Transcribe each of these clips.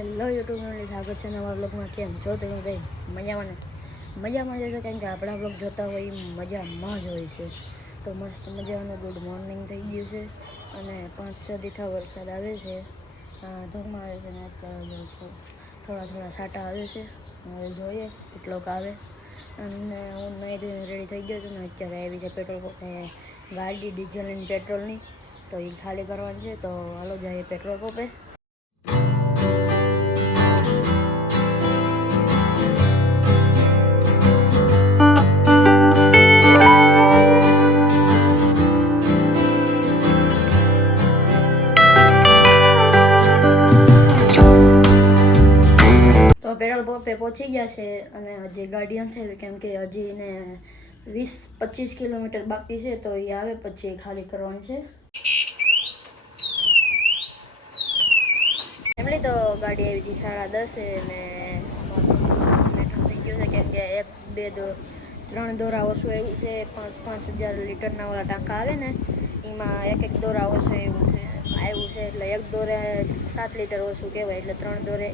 Hello YouTube family, સ્વાગત છે નવા બ્લોગમાં. કેમ છો તમે ભાઈ? મજામાં જશો, કારણ કે આપણા બ્લોગ જોતા હોય મજામાં જ હોય છે. તો મસ્ત મજાનું ગુડ મોર્નિંગ થઈ ગયું છે અને 5-6 દીઠા વરસાદ આવે છે, ધૂળમાં આવે છે ને અત્યારે થોડા છાંટા આવે છે. હવે જોઈએ કેટલોક આવે. અને હું નહીં ધોઈને રેડી થઈ ગયો છું ને અત્યારે આવી છે પેટ્રોલ પંપે ગાડી ડીઝલ અને પેટ્રોલની, તો એ ખાલી કરવાની છે. તો હાલો જાય પેટ્રોલ પંપે. તો પેટ્રોલ પંપે પહોંચી ગયા છે અને હજી ગાડી નથી આવી, કેમ કે હજી ને 20-25 કિલોમીટર બાકી છે. તો એ આવે પછી ખાલી કરવાની છે. એમની તો ગાડી આવી હતી 10:30 ને પેટ્રોલ થઈ ગયું છે, કેમ કે 1-2-3 દોરા ઓછું એવું છે. 5,000 લીટરના વાળા ટાંકા આવે ને, એમાં એક દોરા ઓછું એવું આવ્યું છે. એટલે એક દોરે 7 લીટર ઓછું કહેવાય, એટલે 3 દોરે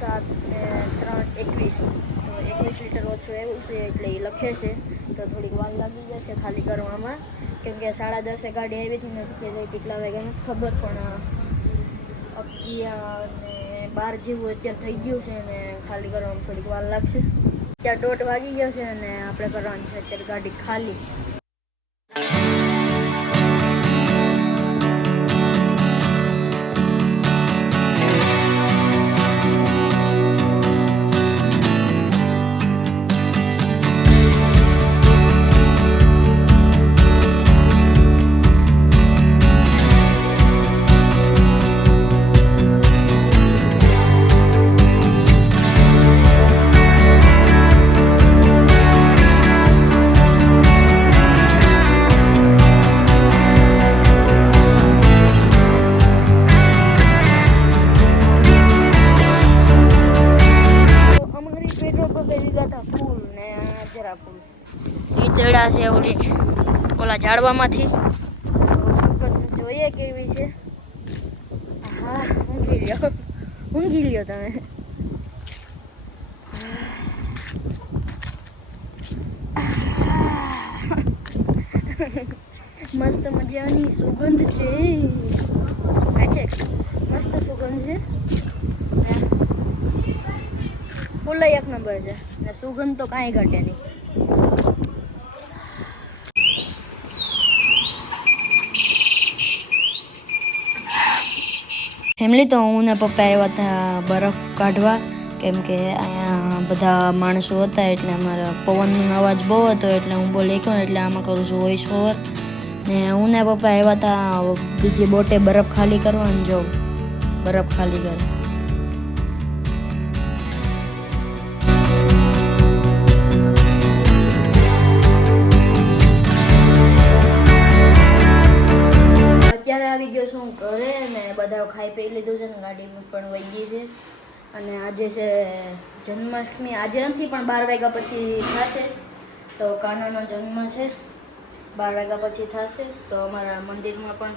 7 ને 3 21, તો 21 લીટર ઓછું એવું છે. એટલે એ લખે છે. તો થોડીક વાર લાગી જશે ખાલી કરવામાં, કેમ કે 10:30 ગાડી આવી હતી ને કેટલા વાગ્યા નથી ખબર, પણ 11 ને 12 જેવું અત્યારે થઈ ગયું છે અને ખાલી કરવામાં થોડીક વાર લાગશે. અત્યારે 1:30 વાગી ગયો છે અને આપણે કરવાની છે અત્યારે ગાડી ખાલી. ઈચડા છે ઓલા ઝાડવામાંથી, જોઈએ કેવી છે. હા, ઊંઘી લ્યો તમે. મસ્ત મજાની સુગંધ છે. મસ્ત સુગંધ છે. ફૂલ એક નંબર છે ને સુગંધ તો કાંઈ ઘટે નહીં. ફેમિલી, તો હું ને પપ્પા આવ્યા હતા બરફ કાઢવા, કેમ કે અહીંયા બધા માણસો હતા એટલે અમારા પવનનો અવાજ બહુ હતો. એટલે હું બોલી કહું એટલે આમાં કરું છું વોઇસ ઓવર. ને હું ને પપ્પા આવ્યા હતા બીજી બોટે બરફ ખાલી કરવાનું. જો બરફ ખાલી કરે. અત્યારે આવી ગયો છું ઘરે ને બધા ખાઈ પી લીધું છે ને ગાડીમાં પણ વહી ગઈ છે. અને આજે છે જન્માષ્ટમી. આજે નથી પણ 12 વાગ્યા પછી થશે. તો કાનાનો જન્મ છે, 12 વાગ્યા પછી થશે. તો અમારા મંદિરમાં પણ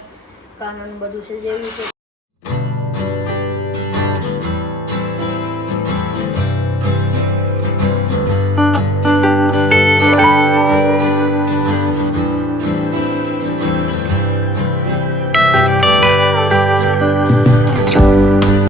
કાનાનું બધું સજાવ્યું છે.